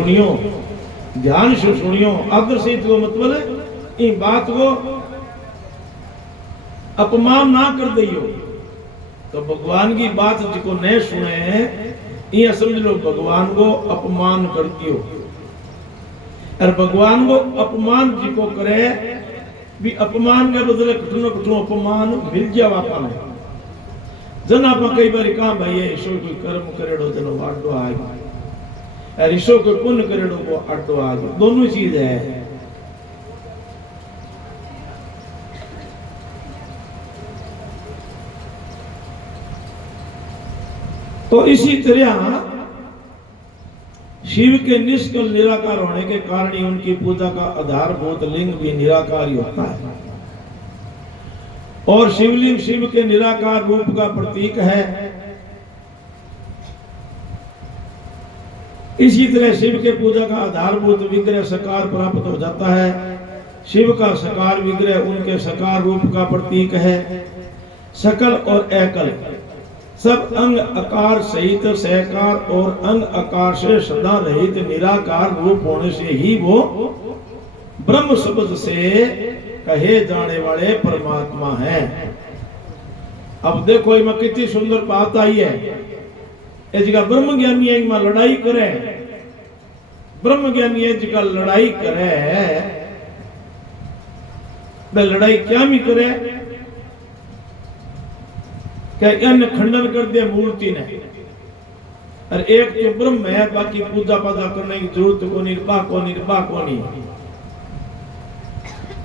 सुनियो, ध्यान से सुनियो, आदर से तो मतलब इन बात को अपमान ना कर दियो। तो भगवान की बात जिको नहीं सुने ये समझ लो भगवान को अपमान कर दियो। और भगवान को अपमान जिको करे भी अपमान के बदले कठिन कठिन अपमान मिल जावा पाने। जन आप कई बार कहा भाई ईश्वर कोई कर्म करेड़ो जन वाडो आ गयो, और ईश्वर कोई पुण्य करेड़ो को आडो आ गयो, दोनों चीज है। तो इसी तरह शिव के निष्कल निराकार होने के कारण ही उनकी पूजा का आधारभूत लिंग भी निराकार ही होता है। और शिवलिंग शिव के निराकार रूप का प्रतीक है। इसी तरह शिव के पूजा का आधारभूत विग्रह साकार प्राप्त हो जाता है। शिव का साकार विग्रह उनके साकार रूप का प्रतीक है। सकल और एकल सब अंग आकार सहित सहकार और अंग आकार से सदा रहित निराकार रूप होने से ही वो ब्रह्म शब्द से कहे जाने वाले परमात्मा हैं। अब देखो इनमें कितनी सुंदर बात आई है। ये जगह ब्रह्म ज्ञानी इनमें लड़ाई करे, ब्रह्म ज्ञानी ये जगह लड़ाई करे, वे लड़ाई क्या भी करे क्या इन खंडन कर दिया मूर्ति ने। और एक तो ब्रह्म है, बाकी पूजा पाजा करने की जरूरत को नहीं।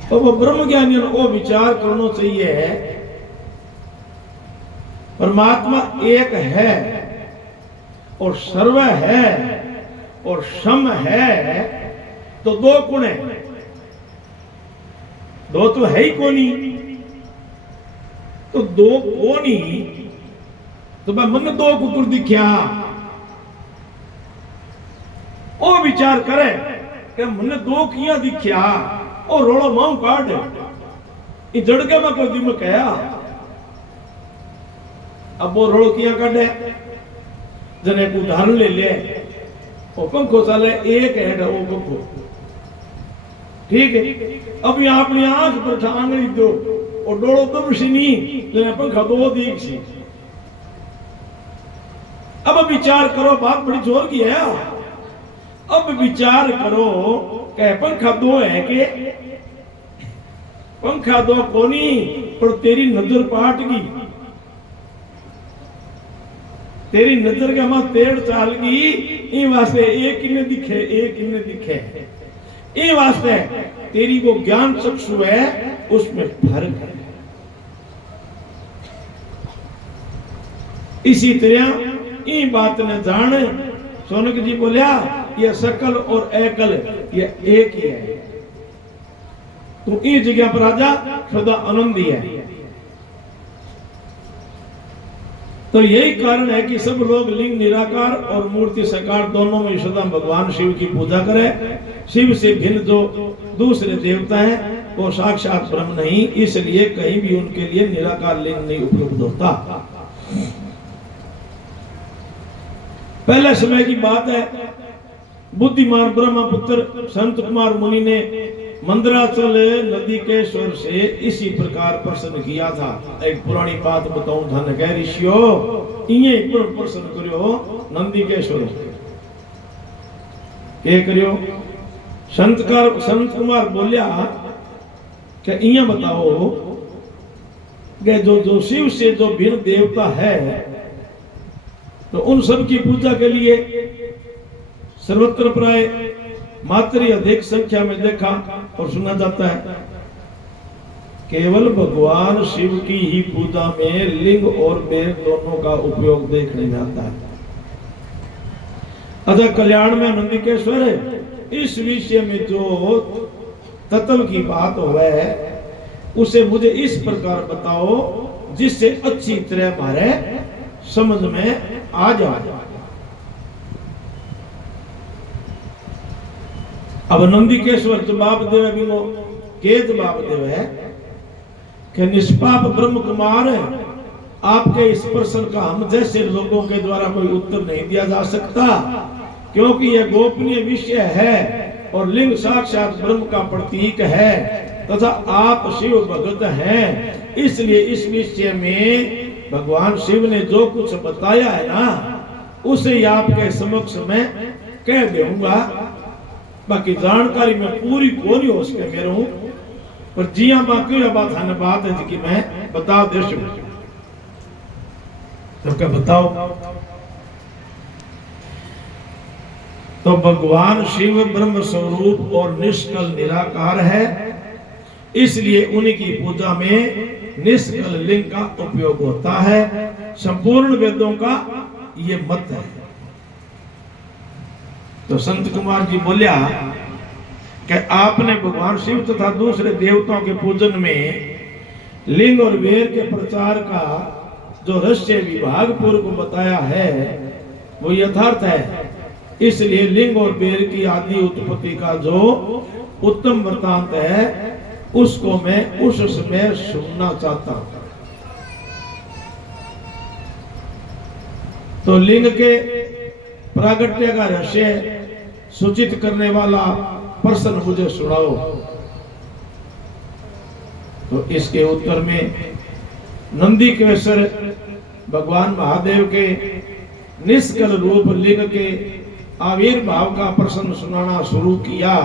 तो वो ब्रह्म ज्ञानी को विचार करना चाहिए परमात्मा एक है और सर्व है और सम है, तो दो गुण है, दो तो है ही कोनी। तो दो कोनी तो मैं मन दो कुकुर दिखा ओ विचार करे कि मन दो किया दिखा और रोड़ो मां काट ये जड़के में कोई दिमाग है। अब वो रोड़ो किया काटे जने को उदाहरण ले ले, वो पंखो चले एक है वो पंखो ठीक है। अब यहाँ अपनी आंख पर ठांगली दो और डोड़ो दम सिनी जने पंखा दो दीख सी। अब विचार करो, बात बड़ी जोर की है। अब विचार करो कि पंखा दो है के पंखा दो कोनी, पर तेरी नजर पाट गई, तेरी नजर के मां तेड़ चाल गई। इन वास्ते एक इन्हें दिखे एक इन्हें दिखे, इन वास्ते तेरी वो ज्ञान चक्षु है उसमें फर्क है। इसी तरह ये बात ने जान सोनक जी बोलिया ये सकल और एकल ये एक ही है। तो इस जगह पर राजा सदा आनंद ही है। तो यही कारण है कि सब लोग लिंग निराकार और मूर्ति साकार दोनों में सदा भगवान शिव की पूजा करें। शिव से भिन्न जो दूसरे देवता हैं वो साक्षात ब्रह्म नहीं, इसलिए कहीं भी उनके लिए निराकार लिंग नहीं उपलब्ध होता। पहले समय की बात है, बुद्धिमान ब्रह्मपुत्र संत कुमार मुनि ने मंदराचल नदी के स्वर से इसी प्रकार प्रश्न किया था। एक पुरानी बात बताऊं, धन कह ऋषियों इन्हें प्रश्न करियो नंदी के स्वर के करियो। संत कुमार बोलिया कि इन्हें बताओ कि जो शिव से जो भिन्न देवता है तो उन सब की पूजा के लिए सर्वत्र प्राय मात्र अधिक संख्या में देखा और सुना जाता है। केवल भगवान शिव की ही पूजा में लिंग और वेद दोनों का उपयोग देखने में आता है। अतः कल्याण में नंदिकेश्वर इस विषय में जो तत्व की बात हो है उसे मुझे इस प्रकार बताओ जिससे अच्छी तरह हमारे समझ में आ जाए। अब नंदिकेश्वर जवाब देवे बिनो के जवाब देवे कि निष्पाप ब्रह्म कुमार आपके इस प्रश्न का हम जैसे लोगों के द्वारा कोई उत्तर नहीं दिया जा सकता, क्योंकि यह गोपनीय विषय है और लिंग साक्षात ब्रह्म का प्रतीक है तथा आप शिव भगत हैं, इसलिए इस विषय में भगवान शिव ने जो कुछ बताया है ना उसे आपके समक्ष में कह दूंगा। बाकी जानकारी में पूरी कोरी हो सके मेरे हूं, पर जिया बाकी बात है जी कि मैं बता दे तो क्या बताओ। तो भगवान शिव ब्रह्म स्वरूप और निष्कल निराकार है, इसलिए उनकी पूजा में निष्कल लिंग का उपयोग होता है। संपूर्ण वेदों का ये मत है। तो संत कुमार जी बोलिया कि आपने भगवान शिव तथा दूसरे देवताओं के पूजन में लिंग और वेद के प्रचार का जो रहस्य विभाग पूर्व बताया है वो यथार्थ है। इसलिए लिंग और वेद की आदि उत्पत्ति का जो उत्तम वृत्तांत है उसको मैं उस समय सुनना चाहता हूं। तो लिंग के प्रागट्य का रहस्य सूचित करने वाला प्रश्न मुझे सुनाओ। तो इसके उत्तर में नंदी केसर भगवान महादेव के निष्कल रूप लिंग के आविर्भाव का प्रश्न सुनाना शुरू किया।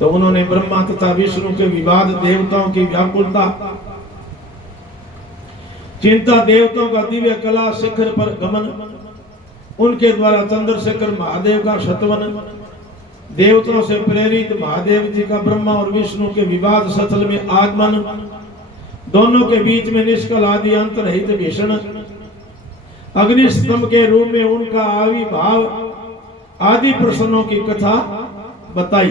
तो उन्होंने ब्रह्मा तथा विष्णु के विवाद, देवताओं की व्याकुलता, चिंता, देवताओं का दिव्य कला शिखर पर गमन, उनके द्वारा चंद्रशेखर महादेव का शतवन, देवताओं से प्रेरित महादेव जी का ब्रह्मा और विष्णु के विवाद स्थल में आगमन, दोनों के बीच में निष्कल आदि अंतरहित भीषण अग्निस्तंभ के रूप में उनका आविर्भाव आदि प्रश्नों की कथा बताई।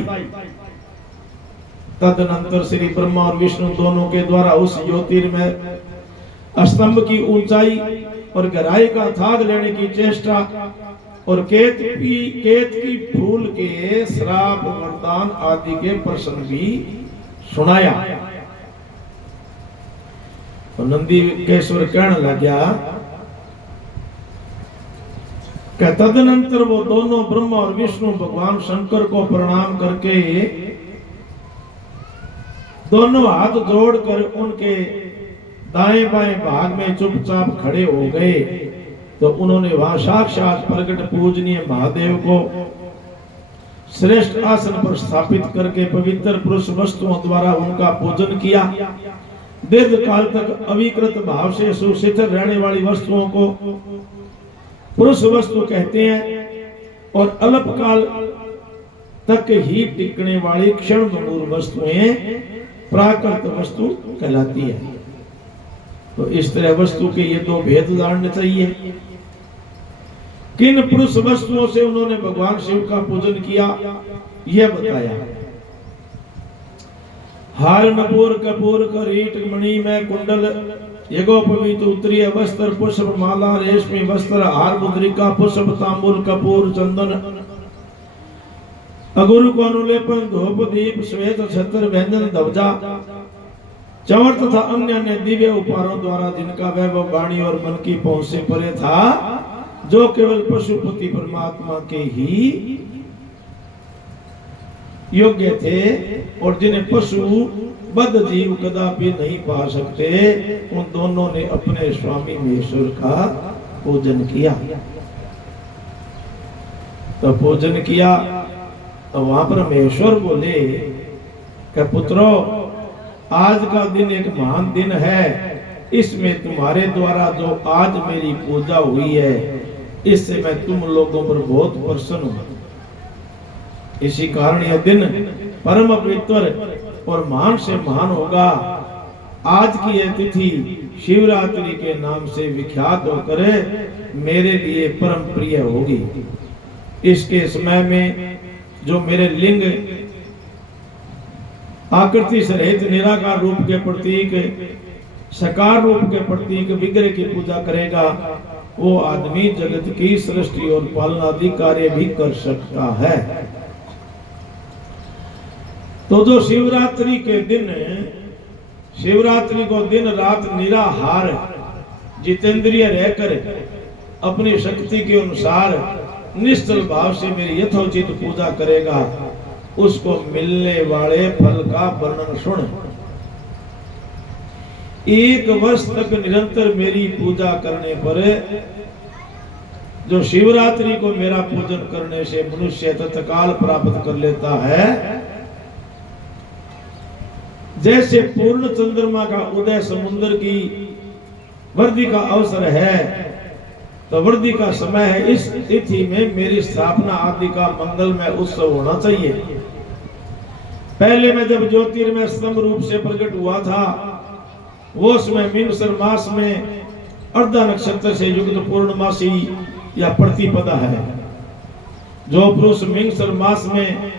तदनंतर श्री ब्रह्मा और विष्णु दोनों के द्वारा उस ज्योतिर्मय स्तंभ की ऊंचाई और गहराई का थाग लेने की चेष्टा और केतकी फूल के श्राप वरदान आदि के प्रश्न भी सुनाया। तो नंदी केश्वर कहने लगा कि तदनंतर वो दोनों ब्रह्मा और विष्णु भगवान शंकर को प्रणाम करके दोनों हाथ जोड़कर उनके दाएं बाएं भाग में चुपचाप खड़े हो गए। तो उन्होंने वहां साक्षात प्रकट पूजनीय महादेव को श्रेष्ठ आसन पर स्थापित करके पवित्र पुरुष वस्तुओं द्वारा उनका पूजन किया। दीर्घ काल तक अविकृत भाव से सुशिथिल रहने वाली वस्तुओं को पुरुष वस्तु कहते हैं और अल्पकाल तक ही टिकने वाली क्षण भंगुर वस्तुएं प्राकृत वस्तु कहलाती है। तो इस तरह वस्तु के ये दो भेद जानने चाहिए। किन पुरुष वस्तुओं से उन्होंने भगवान शिव का पूजन किया यह बताया। हार नपूर कपूर करीट मणि में कुंडल यज्ञोपवीत उत्तरीय वस्त्र पुष्प माला रेशमी वस्त्र हार मुद्रिका पुष्प तांबूल कपूर चंदन अगुरु को अनुलेपन धूप दीप श्वेत छत्र व्यंजन ध्वजा चंवर तथा अन्य अन्य दिव्य उपहारों द्वारा जिनका वैभव वाणी और मन की पहुंच से परे था, जो केवल पशुपति परमात्मा के ही योग्य थे और जिन्हें पशु बद्ध जीव कदापि नहीं पा सकते, उन दोनों ने अपने स्वामी महेश्वर का पूजन किया। तो पूजन किया तो वहां पर महेश्वर बोले कि पुत्रों, आज का दिन एक महान दिन है। इसमें तुम्हारे द्वारा जो आज मेरी पूजा हुई है, इससे मैं तुम लोगों पर बहुत प्रसन्न हूं। इसी कारण यह दिन परम पवित्र और महान से महान होगा। आज की यह तिथि शिवरात्रि के नाम से विख्यात होकर मेरे लिए परम प्रिय होगी। इसके समय में जो मेरे लिंग आकृति से रहित निराकार रूप के प्रतीक, साकार रूप के प्रतीक विग्रह की पूजा करेगा, वो आदमी जगत की सृष्टि और पालना आदि कार्य भी कर सकता है। तो जो शिवरात्रि के दिन, शिवरात्रि को दिन रात निराहार जितेंद्रिय रहकर अपनी शक्ति के अनुसार निश्चल भाव से मेरी यथोचित पूजा करेगा, उसको मिलने वाले फल का वर्णन सुन। 1 वर्ष तक निरंतर मेरी पूजा करने पर जो शिवरात्रि को मेरा पूजन करने से मनुष्य तत्काल प्राप्त कर लेता है, जैसे पूर्ण चंद्रमा का उदय समुद्र की वृद्धि का अवसर है, तो वृद्धि का समय है, इस तिथि में मेरी स्थापना आदि का मंगलमय उत्सव होना चाहिए। पहले मैं जब ज्योतिर्मय स्तंभ रूप से प्रकट हुआ था, वो समय मिंगसर मास में अर्धा नक्षत्र से युक्त पूर्णमासी या प्रतिपदा है। जो पुरुष मिंगसर मास में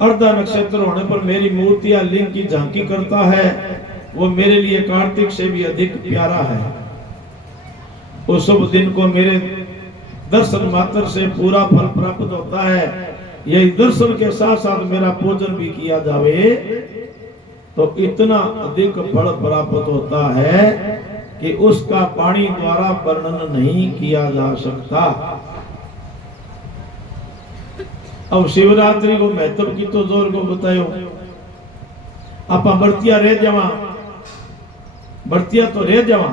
अर्धा नक्षत्र होने पर मेरी मूर्ति या लिंग की झांकी करता है, वो मेरे लिए कार्तिक से भी अधिक प्यारा है। उस शुभ दिन को मेरे दर्शन मात्र से पूरा फल प्राप्त होता है। यही दर्शन के साथ साथ मेरा पूजन भी किया जावे तो इतना अधिक फल प्राप्त होता है कि उसका वाणी द्वारा वर्णन नहीं किया जा सकता। अब शिवरात्रि को महत्व की तो जोर को बतायो। आप बर्तिया रह जावा, बर्तिया तो रह जावा,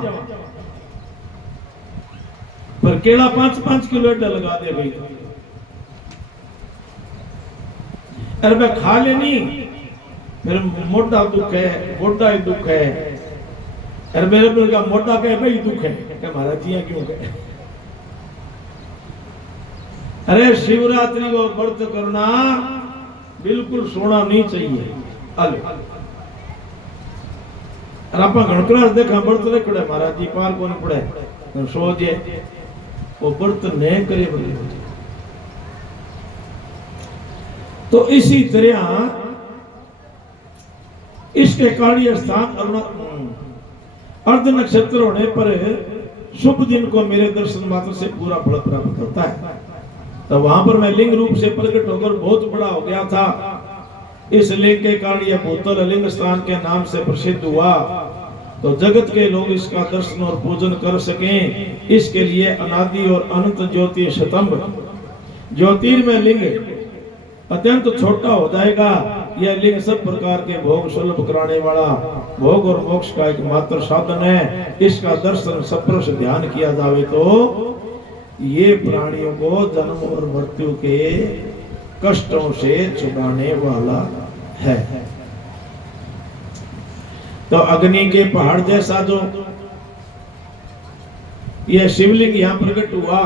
पर केला 5-5 किलो लगा दे भाई, अरे मैं खा लेनी, फिर मोटा दुख है, गोडा ही दुख है, अरे मेरे का मोटा कहे भाई दुख है, क्या महाराज जी क्यों कहे? अरे शिवरात्रि को व्रत करना बिल्कुल सोना नहीं चाहिए। आप घणकरा देखा व्रत रखड़े महाराज जी पार कौन पड़े सो जे वो व्रत नहीं करे बड़ी। तो इसी तरह इसके कार्य स्थान अर्ध नक्षत्र होने पर शुभ दिन को मेरे दर्शन मात्र से पूरा फल प्राप्त होता है। तो वहां पर मैं लिंग रूप से प्रकट होकर बहुत बड़ा हो गया था। इस लिंग के कारण यह भूतल लिंग स्थान के नाम से प्रसिद्ध हुआ, तो जगत के लोग इसका दर्शन और पूजन कर सकें, इसके लिए अनादि और अनंत ज्योति स्तंभ ज्योतिर्मय लिंग अत्यंत छोटा हो जाएगा। यह लिंग सब प्रकार के भोग सुलभ कराने वाला भोग और मोक्ष का एक मात्र साधन है। इसका दर्शन सप्रश ध्यान किया जावे तो ये प्राणियों को जन्म और मृत्यु के कष्टों से छुड़ाने वाला है। तो अग्नि के पहाड़ जैसा जो यह शिवलिंग यहाँ प्रकट हुआ,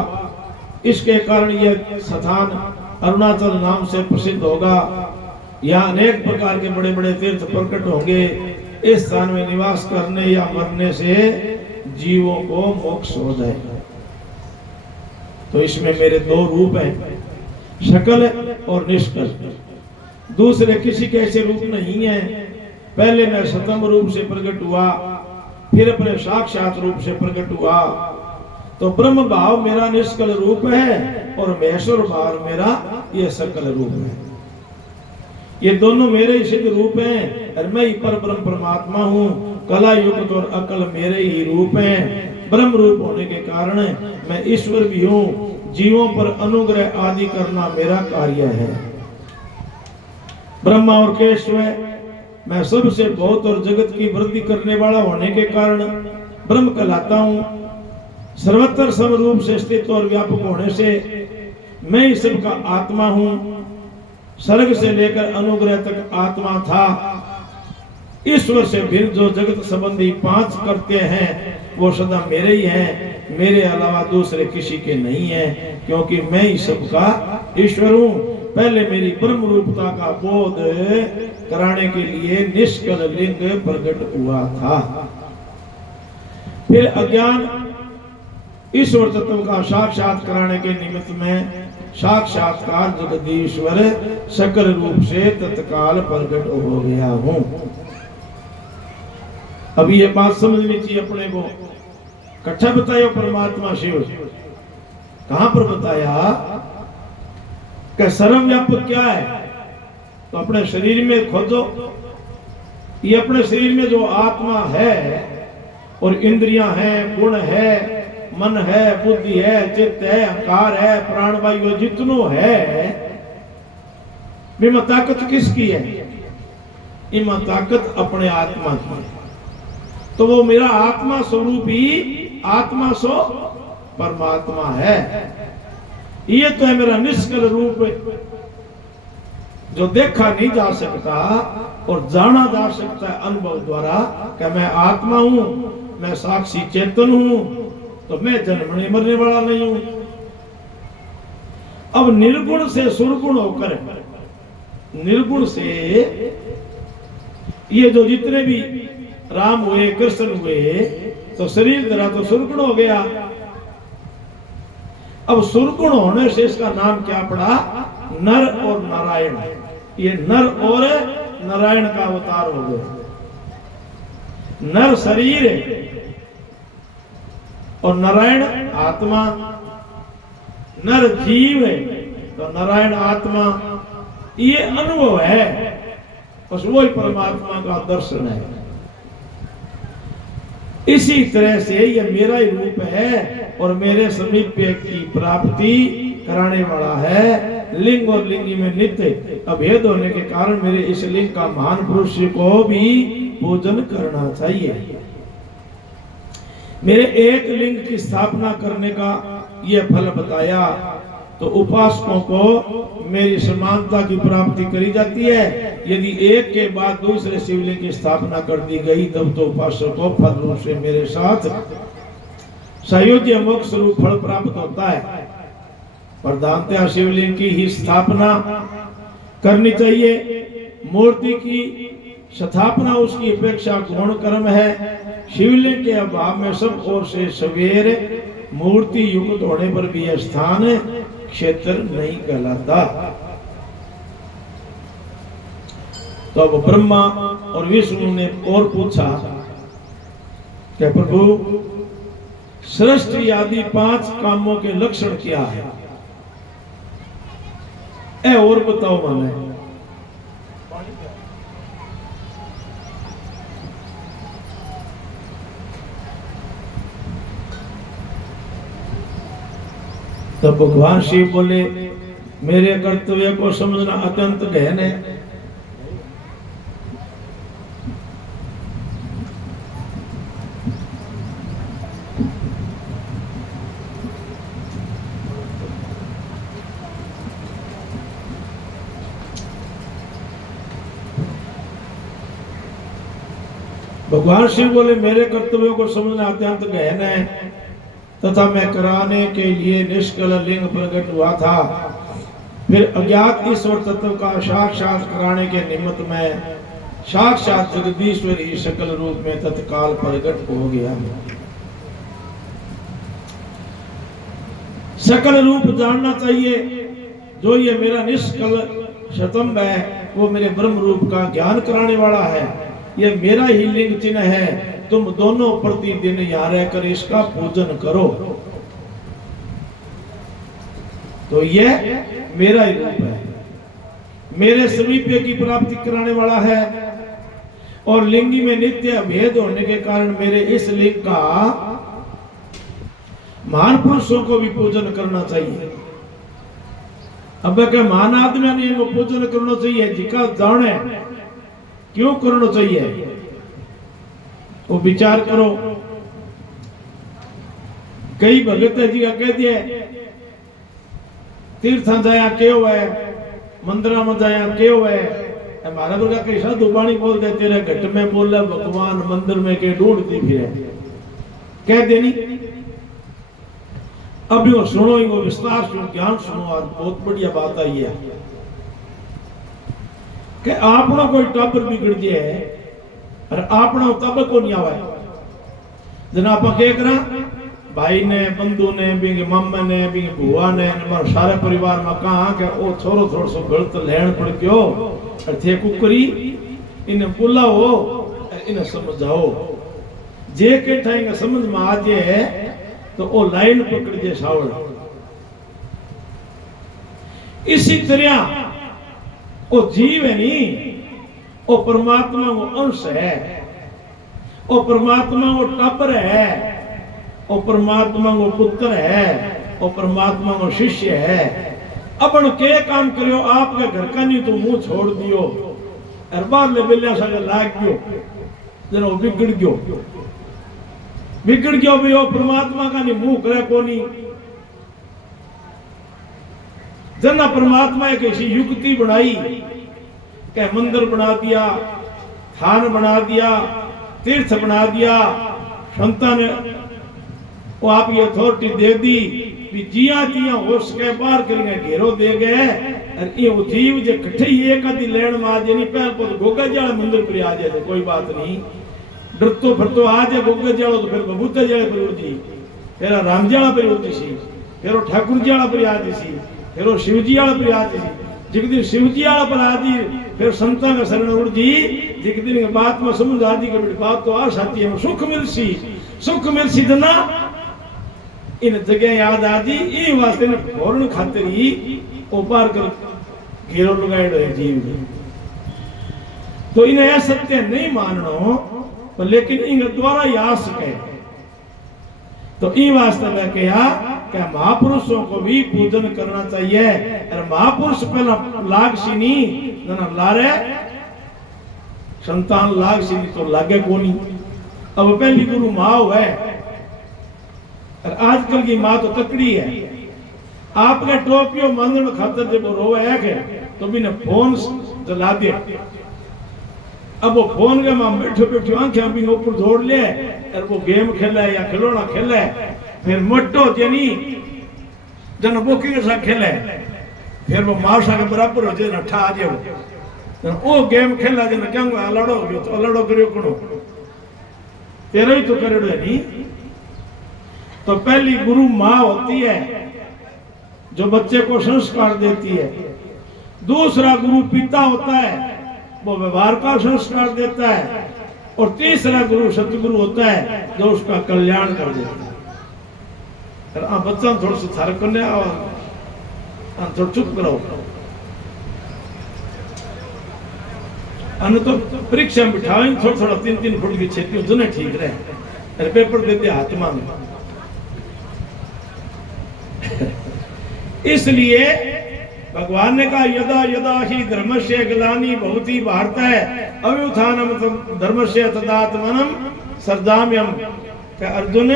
इसके कारण यह स्थान अरुणाचल नाम से प्रसिद्ध होगा। यहाँ अनेक प्रकार के बड़े बड़े तीर्थ प्रकट होंगे। इस स्थान में निवास करने या मरने से जीवों को मोक्ष हो जाएगा। तो इसमें मेरे 2 रूप हैं, शकल और निष्कल। दूसरे किसी के ऐसे रूप नहीं है। पहले मैं सतम रूप से प्रकट हुआ, फिर अपने साक्षात रूप से प्रकट हुआ। तो ब्रह्म भाव मेरा निष्कल रूप है और महेश्वर भाव मेरा ये सकल रूप है। ये दोनों मेरे ही सिद्ध रूप हैं और मैं ही पर ब्रह्म परमात्मा हूँ। कला युक्त और अकल मेरे ही रूप हैं। ब्रह्म रूप होने के कारण मैं ईश्वर भी हूँ। जीवों पर अनुग्रह आदि करना मेरा कार्य है। ब्रह्मा और केशव मैं सबसे बहुत और जगत की वृद्धि करने वाला होने के कारण ब्रह्म कहलाता हूँ। सर्वत्र समरूप से स्थित और व्यापक होने से मैं ही सबका आत्मा हूँ। स्वर्ग से लेकर अनुग्रह तक आत्मा था। ईश्वर से भिन्न जो जगत संबंधी 5 करते हैं वो सदा मेरे ही हैं। मेरे अलावा दूसरे किसी के नहीं है, क्योंकि मैं ही सबका ईश्वर हूँ। पहले मेरी ब्रह्म रूपता का बोध कराने के लिए निष्कल लिंग प्रकट हुआ था। फिर अज्ञान ईश्वर तत्व का साक्षात कराने के निमित्त में साक्षात्कार जगदीश्वर सकल रूप से तत्काल प्रकट हो गया हूँ। अभी ये बात समझनी चाहिए अपने को। कट्ठा बताया परमात्मा शिव, कहां पर बताया कि सर्वव्यापक क्या है? तो अपने शरीर में खोजो। ये अपने शरीर में जो आत्मा है और इंद्रियां हैं, गुण है, मन है, बुद्धि है, चित्त है, अहंकार है, प्राणवायु जितनो है, इमा ताकत किसकी है? इमा ताकत अपने आत्मा की है। तो वो मेरा आत्मा स्वरूप ही आत्मा सो परमात्मा है। ये तो है मेरा निष्कल रूप, जो देखा नहीं जा सकता और जाना जा सकता है अनुभव द्वारा कि मैं आत्मा हूं, मैं साक्षी चेतन हूं, तो मैं जन्मने मरने वाला नहीं हूं। अब निर्गुण से सुरगुण होकर, निर्गुण से ये जो जितने भी राम हुए, कृष्ण हुए, तो शरीर धरा तो सुरगुण हो गया। अब सुरगुण होने से इसका नाम क्या पड़ा? नर और नारायण। ये नर और नारायण का अवतार हो गए। नर शरीर और नारायण आत्मा। नर जीव है तो नारायण आत्मा। ये अनुभव है, बस वही परमात्मा का दर्शन है। इसी तरह से ये मेरा ही रूप है और मेरे समीप की प्राप्ति कराने वाला है। लिंग और लिंगी में नित्य अभेद होने के कारण मेरे इस लिंग का महान पुरुष को भी पूजन करना चाहिए। मेरे एक लिंग की स्थापना करने का यह फल बताया, तो उपासकों को मेरी समानता की प्राप्ति करी जाती है। यदि एक के बाद दूसरे शिवलिंग की स्थापना कर दी गई, तब तो उपासक को फल रूप से मेरे साथ सायुज्य मोक्ष रूप फल प्राप्त होता है। प्रधानतः शिवलिंग की ही स्थापना करनी चाहिए। मूर्ति की स्थापना उसकी अपेक्षा गौण कर्म है। शिवलिंग के अभाव में सब ओर से सवेर मूर्ति युक्त होने पर भी यह स्थान क्षेत्र नहीं कहलाता। तो अब ब्रह्मा और विष्णु ने और पूछा कि प्रभु, सृष्टि आदि 5 कामों के लक्षण क्या है? और बताओ माने। तो भगवान शिव बोले, मेरे कर्तव्य को समझना अत्यंत गहन है। भगवान शिव बोले, मेरे कर्तव्यों को समझना अत्यंत गहन है, तथा मैं कराने के लिए निष्कल लिंग प्रकट हुआ था। फिर अज्ञात ईश्वर तत्व का साक्षात कराने के निमित्त में साक्षात जगदीश्वर ही सकल रूप में तत्काल प्रकट हो गया। सकल रूप जानना चाहिए। जो ये मेरा निष्कल शतम्भ है, वो मेरे ब्रह्म रूप का ज्ञान कराने वाला है। ये मेरा ही लिंग चिन्ह है। तुम दोनों प्रतिदिन यहाँ रहकर इसका पूजन करो। तो यह मेरा ही रूप है, मेरे समीप की प्राप्ति कराने वाला है। और लिंगी में नित्य भेद होने के कारण मेरे इस लिंग का महान पुरुषों को भी पूजन करना चाहिए। अब क्या महान आदमी ने इनको पूजन करना चाहिए? जिका जाने क्यों करना चाहिए वो विचार करो। कई भगत जी का कह दिए, तीर्थ जाया क्यों है, मंदिर में जाया क्यों है। हमारा तो कई साधु बाणी बोल दे, तेरे घट में बोला भगवान, मंदिर में के ढूंढती फिर कह देनी। अभी वो सुनो, इनको विस्तार से ज्ञान सुनो। आज बहुत बढ़िया बात आई है कि आपना कोई टाबर बिगड़ जाए और आपना तब को नहीं आवे। जना आप कह भाई ने, बंधु ने, बिंग मम्मा ने, बिंग बुआ ने, सारे परिवार में कहा कि ओ छोरो थोड़ा सो गलत लैन पड़ गयो और थे कुकरी, इन्हें बुलाओ, इन्हें समझाओ। जे के ठाएंगे समझ में आ जाए तो ओ लाइन पकड़ जे सावड़। इसी तरह वो जीव है नहीं, वो परमात्मा वो अंश है, वो परमात्मा वो टबर है। और परमात्मा को पुत्र है और परमात्मा को शिष्य है। अपन के काम करियो आपके घर का नहीं तो मुंह छोड़ दियो और बाहर ले बेलिया सा लाग गयो जनो बिगड़ गयो भी वो परमात्मा का नहीं मुंह करे कोनी। जना परमात्मा एक ऐसी युक्ति बनाई कि मंदिर बना दिया, थान बना दिया, तीर्थ बना दिया, संतान ने वो आप ये अथॉरिटी दे दी भी जिया जिया हो सके बाहर करेंगे घेरो दे गए और ये जीव जो कट्ठे एक आदि लेन में आ जाए नहीं पहले तो गोगा जाले मंदिर पर आ जाए कोई बात नहीं, डरतो फिरतो आ जाए गोगा जालो तो फिर बबूते जाले पर होती, फिर राम जाला पर होती सी, फिर ठाकुर जाला पर आती सी, फिर शिवजी वाला पर आती सी। जिस दिन शिवजी वाला पर आती फिर संतान का शरण उड़ जी, जिस दिन बात में समझ आदि के बात तो आ साथी है सुख मिल सी दना इन जगह याद आदि ये वास्ते ने फौरन खातिर ही उपार कर घेरो लगाए रहे जीव। तो इन्हें यह सत्य नहीं माननो पर लेकिन इन द्वारा याद सके तो ई वास्ते में कहा कि महापुरुषों को भी पूजन करना चाहिए और महापुरुष पहला लाग सीनी ना लारे संतान लाग सीनी तो लागे कोनी। अब पहली गुरु माँ है और आजकल की माँ तो तकड़ी है, आपने टोपियो मंदिर में खातर जब रोवे है तो भी ने फोन जला दे। अब वो फोन के मां बैठे बैठे आंखें भी ऊपर दौड़ ले और वो गेम खेले या खिलौना खेले फिर मोटो जनी जन बोकी के साथ खेले फिर वो माशा के बराबर हो जाए ना ठा जाओ वो गेम खेला जन क्या लड़ो तो लड़ो करियो करो तेरा ही तो करे नहीं। तो पहली गुरु माँ होती है जो बच्चे को संस्कार देती है, दूसरा गुरु पिता होता है वो व्यवहार का संस्कार देता है और तीसरा गुरु सतगुरु होता है जो उसका कल्याण कर देता है। बच्चा थोड़ा सा थार करने थोड़ा चुप करो तो परीक्षा में बिठाओ थोड़ा थोड़ा 3-3 फुट की छेती दोनों ठीक रहे पेपर देते हाथ मांग। इसलिए भगवान ने कहा यदा यदा ही धर्मस्य ग्लानि भवति भारत है अव्युत्थानम धर्मस्य तदात्मनम सर्दाम्यम। अर्जुन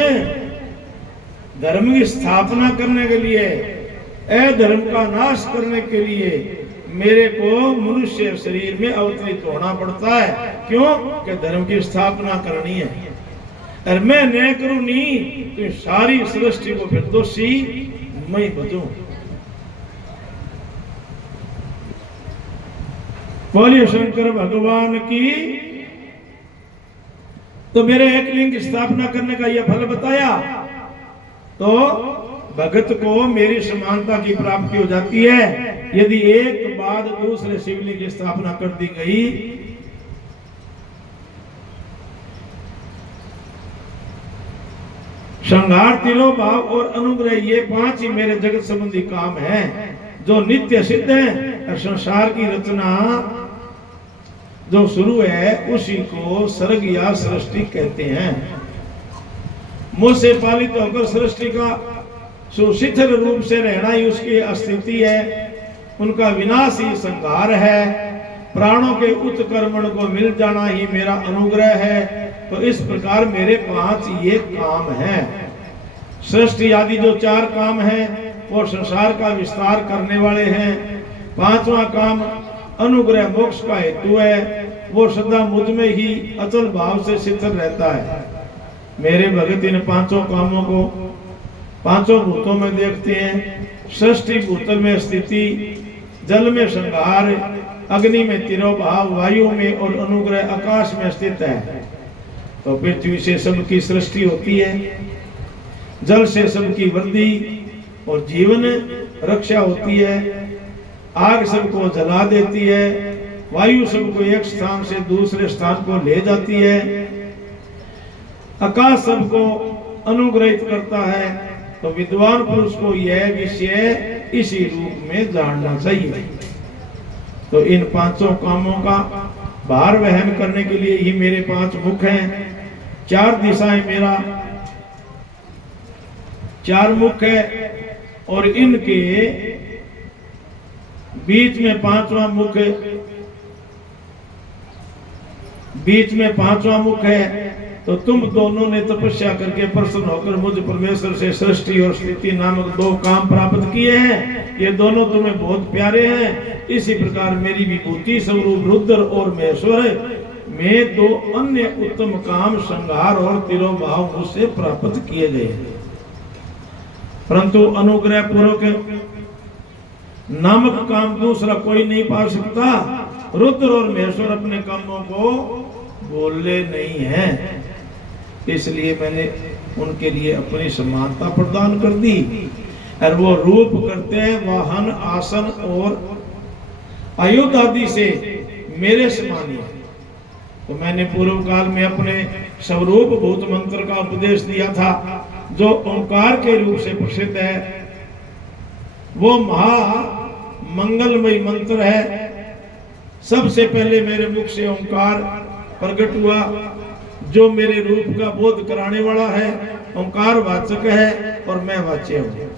धर्म की स्थापना करने के लिए अधर्म का नाश करने के लिए मेरे को मनुष्य शरीर में अवतरित होना पड़ता है। क्यों कि धर्म की स्थापना करनी है और मैं न करूं नहीं तो सारी सृष्टि को फिर दोषी मैं बचूं। बोलिए शंकर भगवान की। तो मेरे एक लिंग की स्थापना करने का यह फल बताया तो भगत को मेरी समानता की प्राप्ति हो जाती है यदि एक बाद दूसरे शिवलिंग की स्थापना कर दी गई। संहार तिरोभाव और अनुग्रह ये 5 ही मेरे जगत संबंधी काम हैं जो नित्य सिद्ध हैं और संसार की रचना जो शुरू है उसी को सर्ग या सृष्टि कहते हैं। मुझसे पालित होकर सृष्टि का सुशिथिल रूप से रहना ही उसकी अस्तित्व है, उनका विनाश ही संहार है, प्राणों के उत्कर्मण को मिल जाना ही मेरा अनुग्रह है। तो इस प्रकार मेरे 5 ये काम हैं। सृष्टि आदि जो 4 काम हैं वो संसार का विस्तार करने वाले हैं। 5वां काम अनुग्रह मोक्ष का हेतु है, वो सदा मुझ में ही अचल भाव से शिथिल रहता है। मेरे भगत इन 5 कामों को 5 भूतों में देखते हैं। सृष्टि भूतल में स्थिति, जल में संहार, अग्नि में तिरोभाव, वायु में और अनुग्रह आकाश में स्थित है। तो पृथ्वी से सबकी सृष्टि होती है, जल से सबकी वृद्धि और जीवन रक्षा होती है, आग सबको जला देती है, वायु सबको एक स्थान से दूसरे स्थान को ले जाती है, आकाश सबको अनुग्रहित करता है। तो विद्वान पुरुष को यह विषय इसी रूप में जानना चाहिए। तो इन 5 कामों का भार वहन करने के लिए ही मेरे 5 मुख हैं, 4 दिशाएं मेरा 4 मुख है और इनके बीच में 5वां मुख है, बीच में 5वां मुख है। तो तुम दोनों ने तपस्या करके प्रसन्न होकर मुझ परमेश्वर से सृष्टि और स्थिति नामक 2 काम प्राप्त किए हैं। ये दोनों तुम्हें बहुत प्यारे हैं। इसी प्रकार मेरी विभूति स्वरूप रुद्र और महेश्वर में 2 अन्य उत्तम काम संहार और तिरोभाव मुझसे प्राप्त किए गए, परंतु अनुग्रह पूर्वक नामक काम दूसरा कोई नहीं पा सकता। रुद्र और महेश्वर अपने कामों को बोले नहीं है, इसलिए मैंने उनके लिए अपनी समानता प्रदान कर दी। और वो रूप करते हैं वाहन, आसन और आयुध आदि से मेरे समान है। तो मैंने पूर्व काल में अपने स्वरूप भूत मंत्र का उपदेश दिया था, जो ओंकार के रूप से प्रसिद्ध है। वो महा मंगलमय मंत्र है। सबसे पहले मेरे मुख से ओंकार प्रकट हुआ, जो मेरे रूप का बोध कराने वाला है। ओंकार वाचक है और मैं वाच्य हूँ।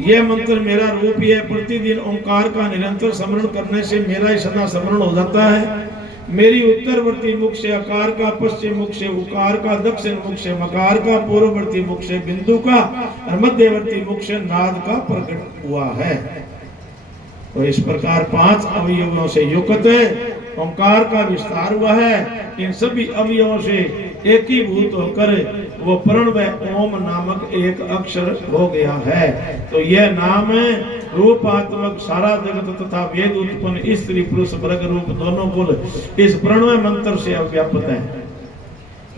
यह मंत्र मेरा रूप ही है। प्रतिदिन ओंकार का निरंतर स्मरण करने से मेरा ही सदा स्मरण हो जाता है। मेरी उत्तरवर्ती मुख से आकार का, पश्चिम मुख से उकार का, दक्षिण मुख से मकार का, पूर्ववर्ती मुख से बिंदु का और मध्यवर्ती मुख से नाद का प्रकट हुआ है। तो इस प्रकार 5 अवयवों से युक्त है ओंकार का विस्तार हुआ है। इन सभी अवयवों से एकीभूत होकर वो प्रणव ओम नामक एक अक्षर हो गया है। तो यह नाम रूपात्मक सारा जगत तथा वेद उत्पन्न स्त्री पुरुष वर्ग रूप दोनों कुल इस प्रणव मंत्र से अव्याप्त है।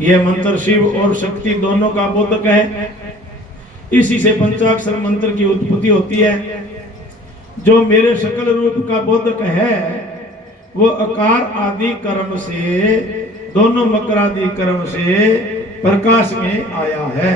यह मंत्र शिव और शक्ति दोनों का बोधक है। इसी से पंचाक्षर मंत्र की उत्पत्ति होती है। जो मेरे सकल रूप का बोधक है वो अकार आदि कर्म से, दोनों मकर आदि कर्म से प्रकाश में आया है।